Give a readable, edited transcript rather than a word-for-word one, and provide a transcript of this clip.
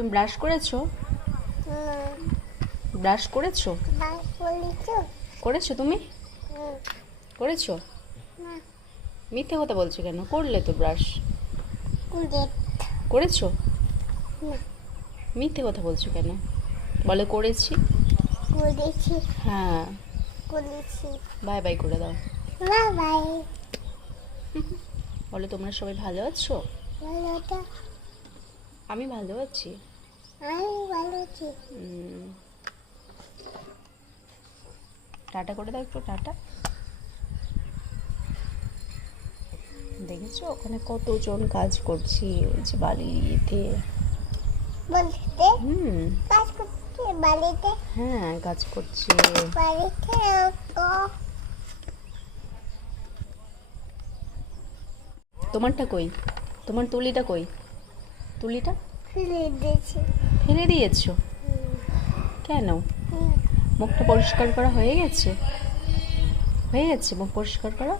তুমি ব্রাশ করেছো? ব্রাশ করেছো? করেছো তুমি? করেছো? মিথ্যে কথা বলছো কেন? করলে তো ব্রাশ। করেছো? মিথ্যে কথা বলছো কেন? বলে করেছি। হ্যাঁ, বাই বাই করে দাও। বলে তোমরা সবাই ভালো আছো? আমি ভালো আছি। টাটা করে দাও একটু, টাটা। দেখেছো ওখানে কতজন কাজ করছি, ওই যে বালিতে। হ্যাঁ, কাজ করছে। তোমারটা কই? তোমার তুলিটা কই? তুলিটা ফেলে দিয়েছো কেন? মুখটা পরিষ্কার করা হয়ে গেছে? হয়ে গেছে মুখ পরিষ্কার করা?